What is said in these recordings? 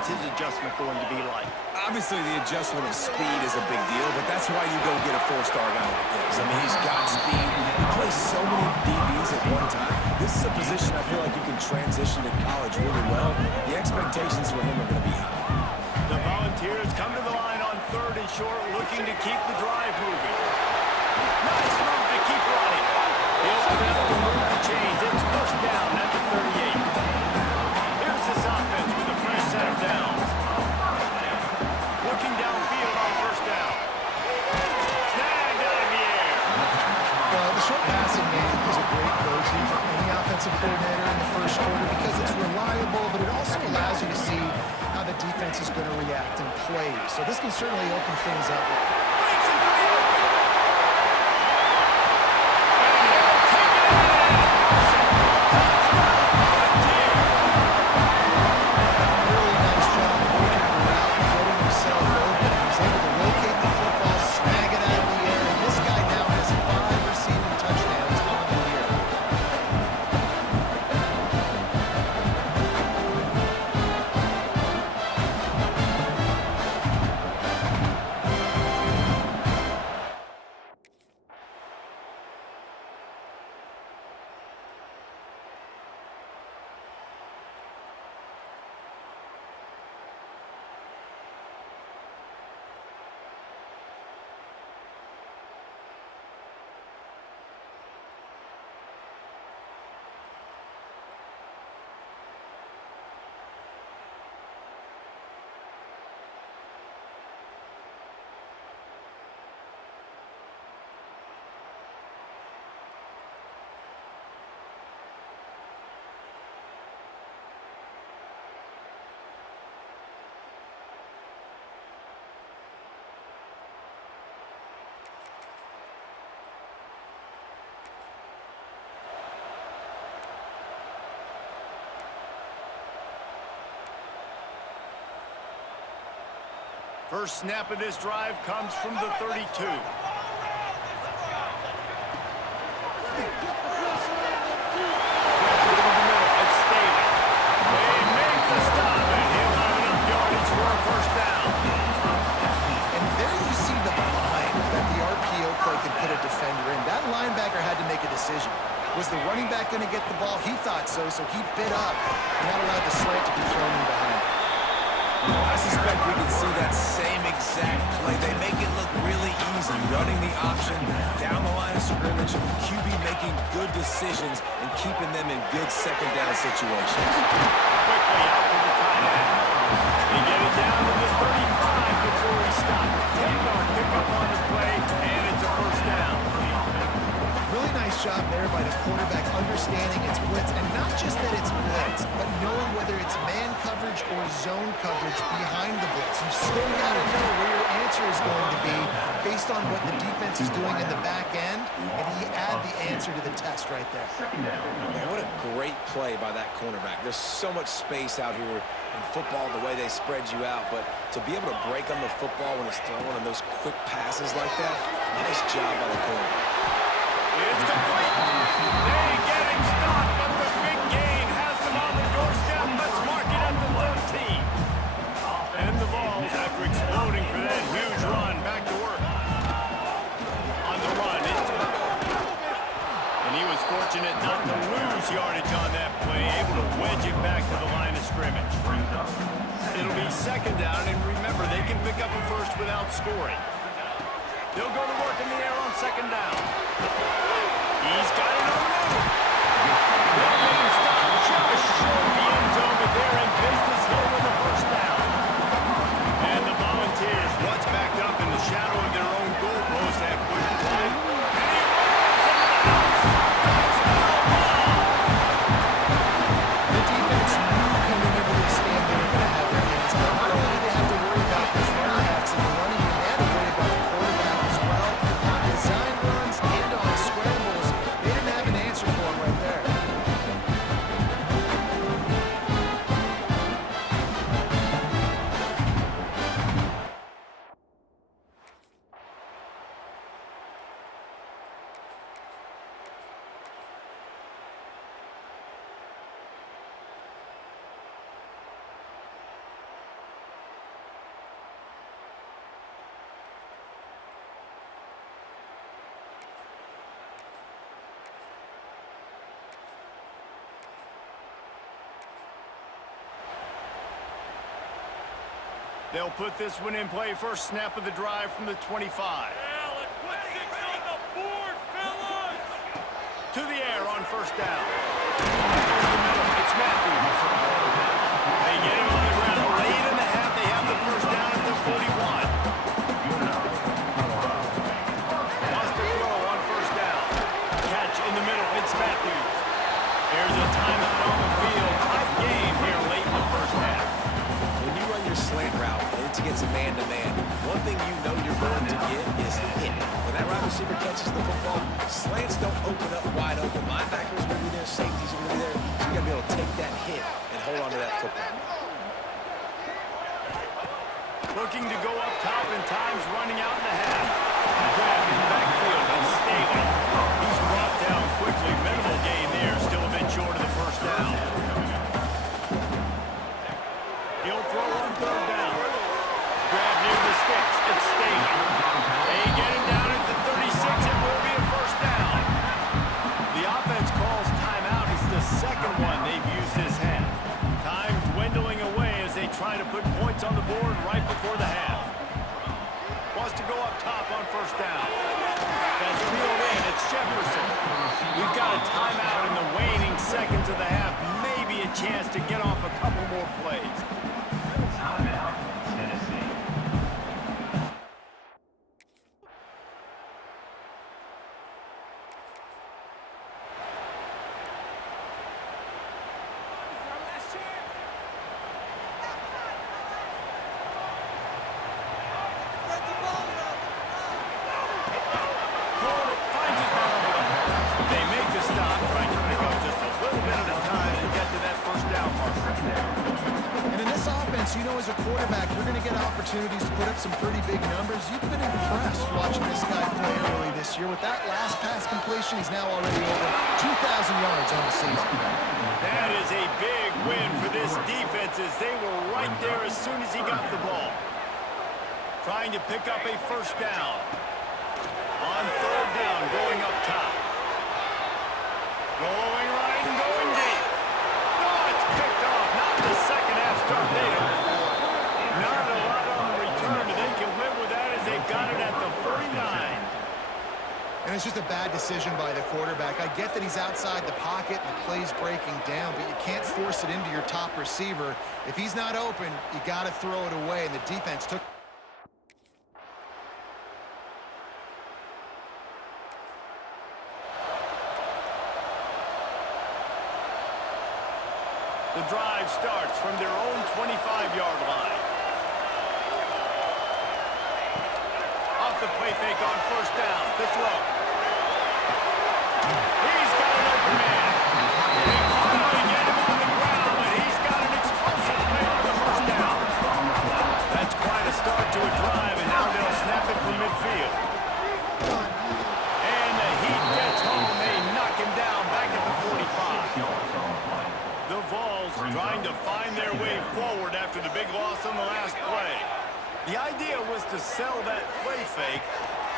What's his adjustment going to be like? Obviously, the adjustment of speed is a big deal, but that's why you go get a four-star guy like this. I mean, he's got speed. He plays so many DBs at one time. This is a position I feel like you can transition to college really well. The expectations for him are going to be high. The Volunteers come to the line on 3rd and short, looking to keep the drive moving. Nice move to keep running. He'll have to move the chains. It's first down at the 38. Here's this offense with a fresh set of downs. Looking downfield on first down. Snagged out of the air. Well, the short passing game is a great go-to for any offensive coordinator in the first quarter because it's reliable, but it also allows you to see how the defense is going to react and play. So this can certainly open things up. Breaks into the open. And he'll take it in. Touchdown, Volunteer. Really nice job working the route and getting himself open. He was able to locate the football, snag it out of the air, and this guy now has 5 receiving touchdowns on the year. First snap of this drive comes from the 32. It's Staley. They make the stop, and he'll have enough yardage for a first down. And there you see the bind that the RPO play can put a defender in. That linebacker had to make a decision. Was the running back going to get the ball? He thought so, so he bit up and that allowed the slant to be thrown in behind. I suspect we can see that same exact play. They make it look really easy, running the option down the line of scrimmage, QB making good decisions and keeping them in good second down situations. Quickly out to the tight end. They get it down to the 35 before he stopped. 10-yard pickup on the play, and it's a first down. Really nice job there by the quarterback understanding it's blitz, and not just that it's blitz, but knowing whether it's man coverage or zone coverage behind the blitz. You've still got to know where your answer is going to be based on what the defense is doing in the back end, and he add the answer to the test right there. Man, what a great play by that cornerback. There's so much space out here in football, the way they spread you out, but to be able to break on the football when it's thrown on those quick passes like that, nice job by the cornerback. It's complete. They get him stopped, but the big gain has them on the doorstep. Let's mark it at the 13. And the Vols, after exploding for that huge run, back to work. On the run, it's and he was fortunate not to lose yardage on that play, able to wedge it back to the line of scrimmage. It'll be second down, and remember, they can pick up a first without scoring. They'll go to work in the air on second down. He's got it on the move. They'll get him stopped just short of the end zone, but they're in business here with the first down. And the Volunteers, once backed up in the shadow of their own goalpost, have pushed wide. And he rolls into the house. Touchdown ball. The defense knew coming into this game they were going to have their hands on. Not only did they have to worry about the running backs and the running game, they had to worry about the quarterback as well. On design runs and on scrambles, they didn't have an answer They'll put this one in play. First snap of the drive from the 25. To the air on first down. It's Matthews. They get him on the ground. Late in the half, they have the first down at the 41. Wants to throw on first down. Catch in the middle. It's Matthews. There's a timeout on the field. Tight game here late in the first half. When you run your slant route and it's against a man-to-man, one thing you know you're going to get is hit. When that wide receiver catches the football, slants don't open up wide open. Linebackers are going to be there, safeties are going to be there. So you got to be able to take that hit and hold on to that football. Looking to go up top, and time's running out in the half. Grab in the backfield. That's Staley. He's brought down quickly. Minimal gain there. Still a bit short of the first down. He'll throw on third down. Grab near the sticks. It's Staley. They get him down at the 36. It will be a first down. The offense calls timeout. It's the second one they've used this half. Time dwindling away as they try to put points on the board right before the half. Wants to go up top on first down. That's reeled in. It's Jefferson. We've got a timeout in the waning seconds of the half. Maybe a chance to get off a couple more plays. You know, as a quarterback, you're going to get opportunities to put up some pretty big numbers. You've been impressed watching this guy play early this year. With that last pass completion, he's now already over 2,000 yards on the season. That is a big win for this defense as they were right there as soon as he got the ball. Trying to pick up a first down. On third down, going up top. Going right and going deep. Oh, it's picked off. Not the second half start they don't. Not a lot on the return. They can live with that as they've got it at the 49. And it's just a bad decision by the quarterback. I get that he's outside the pocket and the play's breaking down, but you can't force it into your top receiver. If he's not open, you got to throw it away, and the defense took... The drive starts from their own 25-yard line. Off the play fake on first down. The throw. He's got an open man. They finally get him on the ground, but he's got an explosive play for the first down. That's quite a start to a drive, and now they'll snap it from midfield. And the Heat gets home. They knock him down back at the 45. The Vols trying to find their way forward after the big loss on the last play. The idea was to sell that play fake.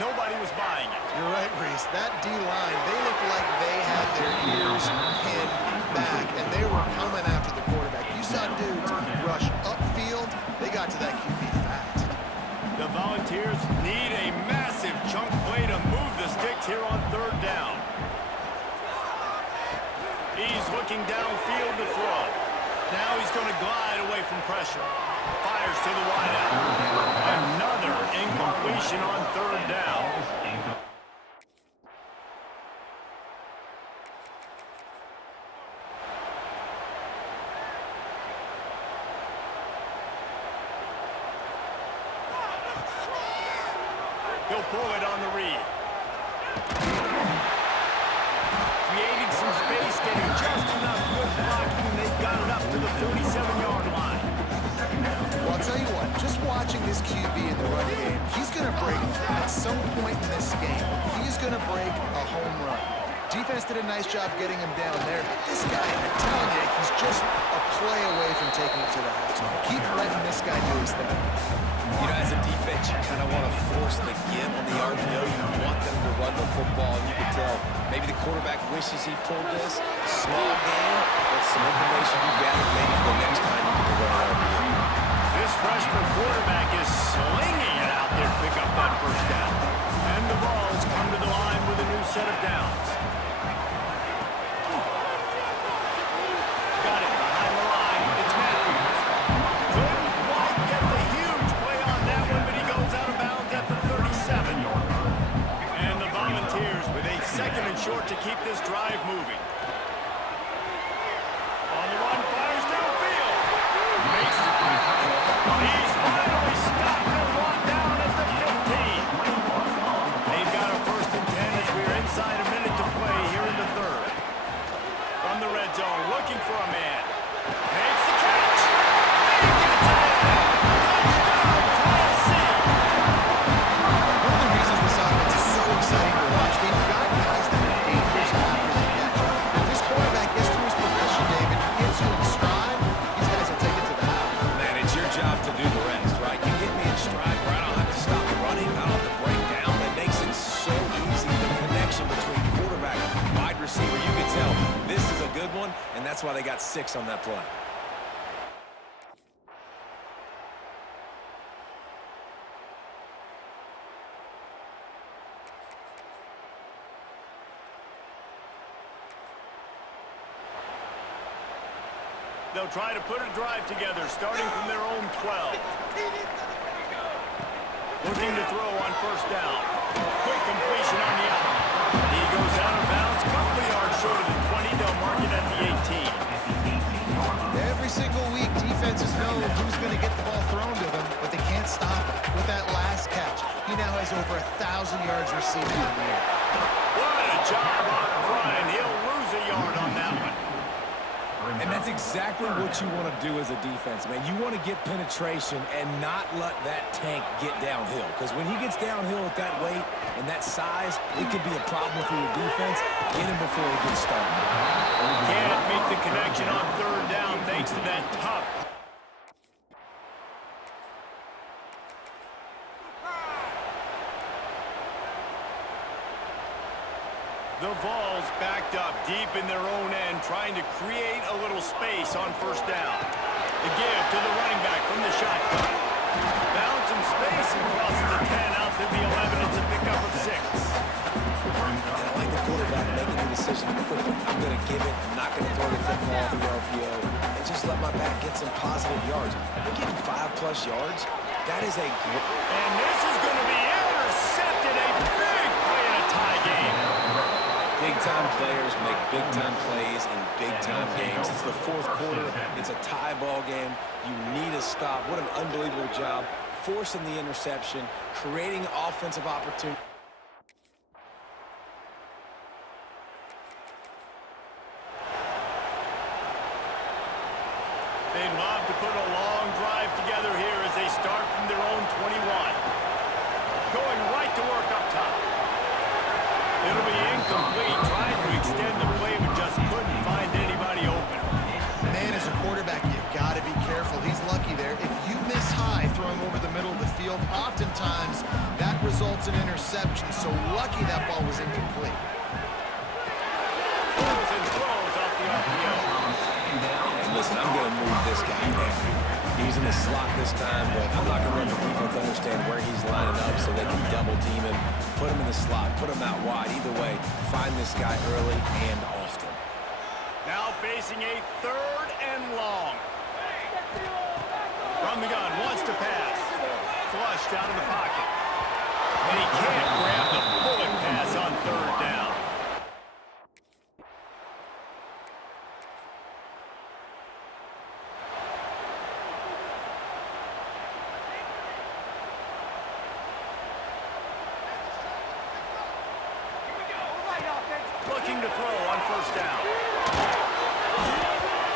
Nobody was buying it. You're right, Reese. That D-line, they looked like they had their ears pinned back, and they were coming after the quarterback. You saw dudes rush upfield. They got to that QB fast. The Volunteers need a massive chunk play to move the sticks here on third down. He's looking downfield to throw. Now he's going to glide away from pressure. Fires to the wideout. Another incompletion on third down. He'll pull it on the read. Creating some space, getting just enough good blocking, and they've got it up to the 47-yard line. Well, I'll tell you what, just watching this QB in the run game, he's going to break, at some point in this game, he's going to break a home run. Defense did a nice job getting him down there, but this guy, I'm telling you, he's just a play away from taking it to the house. Keep letting this guy do his thing. You know, as a defense, you kind of want to force the give on the RPO. You want them to run the football. You can tell maybe the quarterback wishes he pulled this. Small game, but some information you gather maybe for the next time you get to run an RPO. This freshman quarterback is slinging it out there to pick up that first down. And the Vols come to the line with a new set of downs. Got it behind the line. It's Matthews. Couldn't quite get the huge play on that one, but he goes out of bounds at the 37. And the Volunteers with a second and short to keep this drive moving. On the run, fires downfield. Makes the grab. He's finally stopped and brought down at the 15. They've got a first and 10 as we're inside a minute to play here in the third. From the red zone, looking for a man. Makes the catch. He gets it. Touchdown, Tennessee. One of the reasons this offense is so exciting to watch, they've got guys that are dangerous after the catch. If this quarterback gets through his progression, David, he gets you in stride, these guys will take it to the house. Man, it's your job to do the rest, right? You get me in stride where I don't have to stop running, I don't have to break down. That makes it so easy. The connection between quarterback and wide receiver, you can tell this is a good one, and that's why they got 6 on that play. They'll try to put a drive together, starting from their own 12. Looking to throw on first down. Quick completion on the out. He goes out of bounds, couple of yards short of the 20. They'll mark it at the 18. Every single week, defenses know who's going to get the ball thrown to them, but they can't stop it. With that last catch, he now has over 1,000 yards receiving in the year. What a job up front, and he'll lose a yard on that one. And that's exactly what you want to do as a defense, man. You want to get penetration and not let that tank get downhill. Because when he gets downhill at that weight and that size, it could be a problem for your defense. Get him before he gets started. Can't make the connection on third down thanks to that tough. The Vols backed up deep in their own end, trying to create a little space on first down. The give to the running back from the shotgun. Found some space and crosses the 10 out to the 11. It's a pickup of 6. I like the quarterback making the decision quickly. I'm going to give it. I'm not going to throw the football off the RPO and just let my back get some positive yards. We're getting 5+ yards. That is a great... And this is going to be intercepted. A big play in a tie game. Big-time players make big-time plays in big-time games. It's the fourth quarter. It's a tie ball game. You need a stop. What an unbelievable job. Forcing the interception, creating offensive opportunity. They'd love to put a long drive together here as they start from their own 21. Going right to work up top. It'll be incomplete, trying to extend the play, but just couldn't find anybody open. Man, as a quarterback, you've got to be careful. He's lucky there. If you miss high throwing over the middle of the field, oftentimes that results in interception. So lucky that ball was incomplete. Moves and throws off the RPO. Listen, I'm going to move this guy everywhere. He's in the slot this time, but I'm not going to let the defense understand where he's lining up so they can double team him, put him in the slot, put him out wide. Either way, find this guy early and often. Now facing a third and long. From the gun, wants to pass. Flushed out of the pocket. And he can't grab the bullet pass on third down. Looking to throw on first down.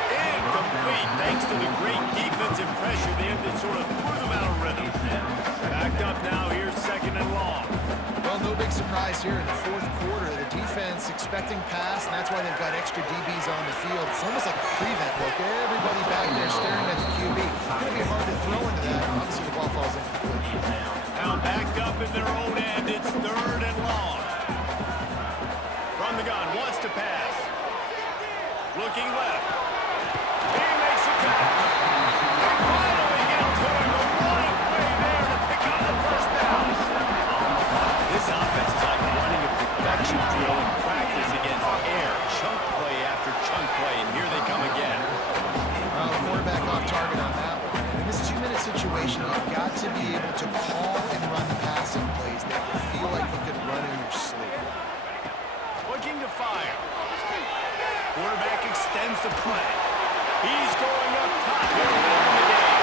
Incomplete thanks to the great defensive pressure there that sort of threw them out of rhythm. Backed up now, here's second and long. Well, no big surprise here in the fourth quarter. The defense expecting pass, and that's why they've got extra DBs on the field. It's almost like a prevent look. Everybody back there staring at the QB. It's going to be hard to throw into that. Obviously, the ball falls incomplete. Now backed up in their own end, it's third and long. From the gun, wants to pass. Looking left. He makes a cut. They finally get to him that situation, you've got to be able to call and run passing plays that you feel like you could run in your sleep. Looking to fire. Quarterback extends the play. He's going up top here in the game.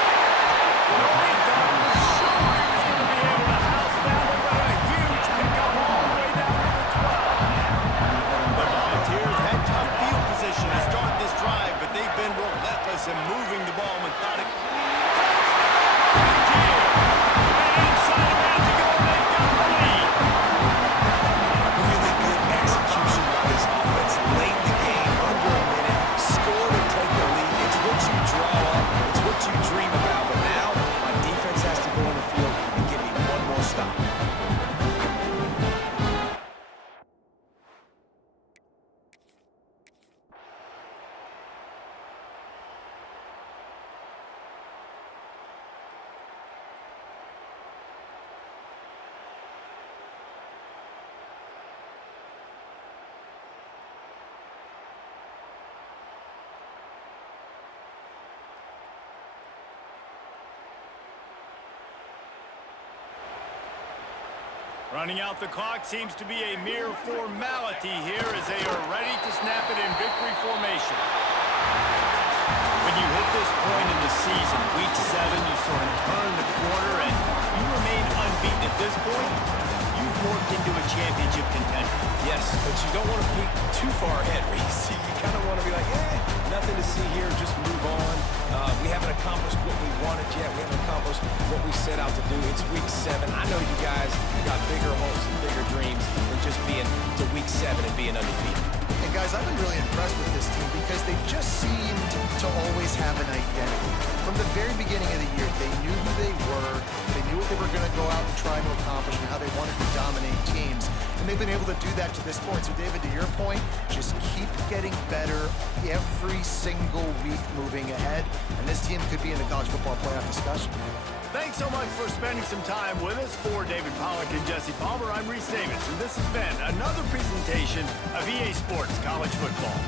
No, he thought for sure he was going to be able to house that one, but a huge pickup all the way down to the 12. The Volunteers had tough field position to start this drive, but they've been relentless in moving the ball methodically. Really good execution by this offense. Late in the game, under a minute, score to take the lead. It's what you draw up. It's what you dream about. But now, my defense has to go on the field and give me one more stop. Running out the clock seems to be a mere formality here as they are ready to snap it in victory formation. When you hit this point in the season, week 7, you sort of turn the corner and you remain unbeaten at this point. You've morphed into a championship contender. Yes, but you don't want to be too far ahead, Reese. You kind of want to be like, nothing to see here, just move on. We haven't accomplished what we wanted yet. We haven't accomplished what we set out to do. It's week 7. I know you guys got bigger hopes and bigger dreams than just being to week 7 and being undefeated. And guys, I've been really impressed with this team because they just seemed to always have an identity. From the very beginning of the year, they knew who they were, they knew what they were going to go out and try to accomplish and how they wanted to dominate teams. And they've been able to do that to this point. So David, to your point, just keep getting better every single week moving ahead. And this team could be in the college football playoff discussion. Thanks so much for spending some time with us. For David Pollack and Jesse Palmer, I'm Reese Davis, and this has been another presentation of EA Sports College Football.